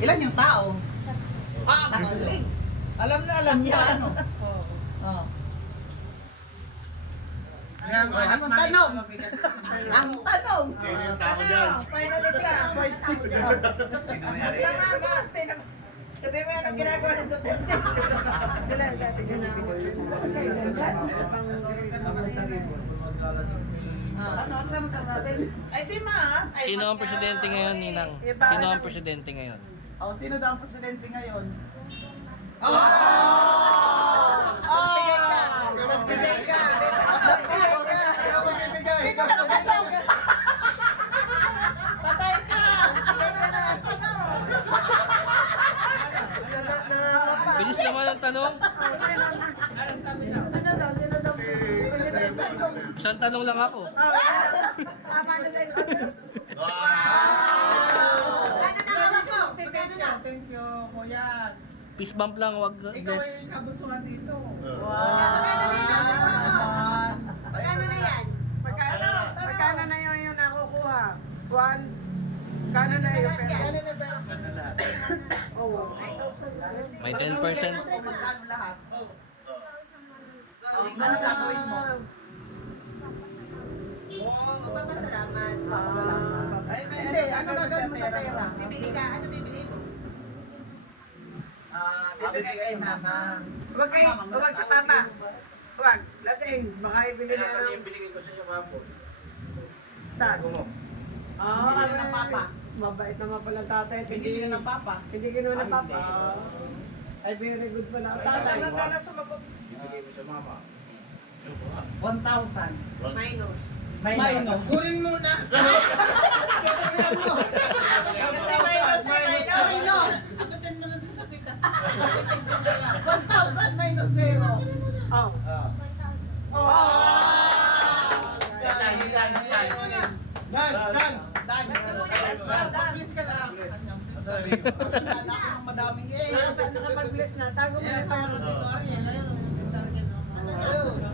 Ilan yung tao? Magaling. Alam na alam niya. Ano? Oh. Ang tanong. Ang tanong. Finalist na. Sabi mo yan ang ginagawa ng Duterte. Sila sa atin yun ang ay di ma. Sino ang presidente ngayon, Ninang? Sino ang presidente ngayon? Oh, sino daw ang presidente ngayon? Magbigay ka! Magbigay ka! Sino na tanong? Patay ka! Magbigay ka na! Bilis naman ang tanong. Isang tanong lang ako. Tama na sa ito. Thank you, kuya. Peace bump lang, wag Ikaw bless. ay kabusuhan dito. Magkano na yan? Magkano na yung nakukuha? One? Magkano na yung pera? Oo. May 10%. Magkano lahat? Ano gagawin mo? Magpapasalamat. Ay, hindi. Ano gagawin mo sa pera? Bibili ka? Ano bibili mo? Bibigay kay mama. Huwag sa papa. Huwag. Lasing. Baka ibili na Nasaan yung binigay ko sa inyo kahapon? Saan? Gumo. Bibili ng papa. Mabait naman pala tatay. Bibili ng papa. Hindi ginawa ng papa. Ay, very good pala. Tala sumagot. Binigay ko sa mama. 1,000. Minus. Minus. Kunin muna. Kasi minus. Apatin mo na sa tika. 1,000 minus 0. Oh. Dance! Please ka lang. Madaming Nakapag-bless na. Tago mo na tayo. Ayun.